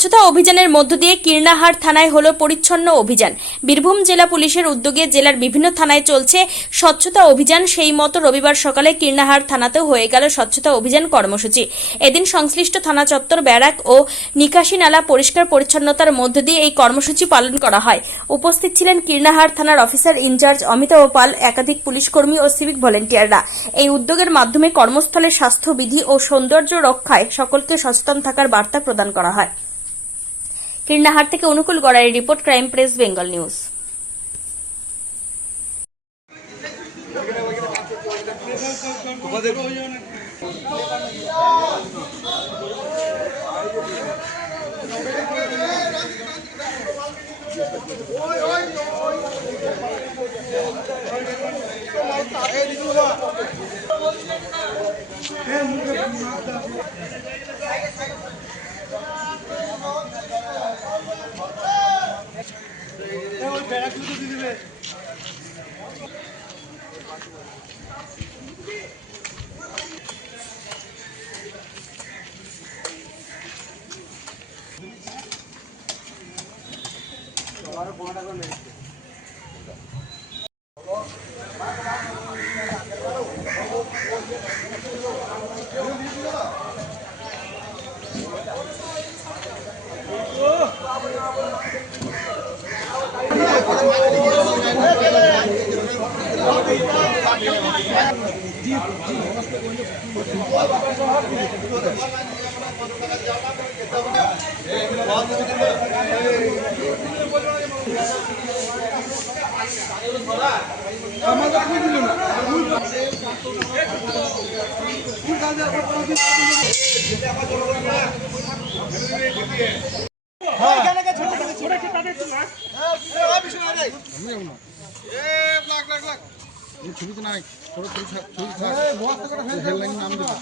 স্বচ্ছতা অভিযানের মধ্য দিয়ে কীর্ণাহার থানায় হলো পরিচ্ছন্ন অভিযান। বীরভূম জেলা পুলিশের উদ্যোগে জেলার বিভিন্ন থানায় চলছে স্বচ্ছতা অভিযান। সেই মতো রবিবার সকালে কীর্ণাহার থানাতেও হয়ে গেল স্বচ্ছতা অভিযান কর্মসূচি। এদিন সংশ্লিষ্ট থানা চত্বর, ব্যারাক ও নিকাশি নালা পরিষ্কার পরিচ্ছন্নতার মধ্য দিয়ে এই কর্মসূচি পালন করা হয়। উপস্থিত ছিলেন কীর্ণাহার থানার অফিসার ইনচার্জ অমিতাভ পাল, একাধিক পুলিশকর্মী ও সিভিক ভলেন্টিয়াররা। এই উদ্যোগের মাধ্যমে কর্মস্থলে স্বাস্থ্যবিধি ও সৌন্দর্য রক্ষায় সকলকে সচেতন থাকার বার্তা প্রদান করা হয়। কীর্ণাহার থেকে অনুকূল গড়াইয়ের report, crime press Bengal news. ছবি তো নাই, হেডলাইন নাম দিতে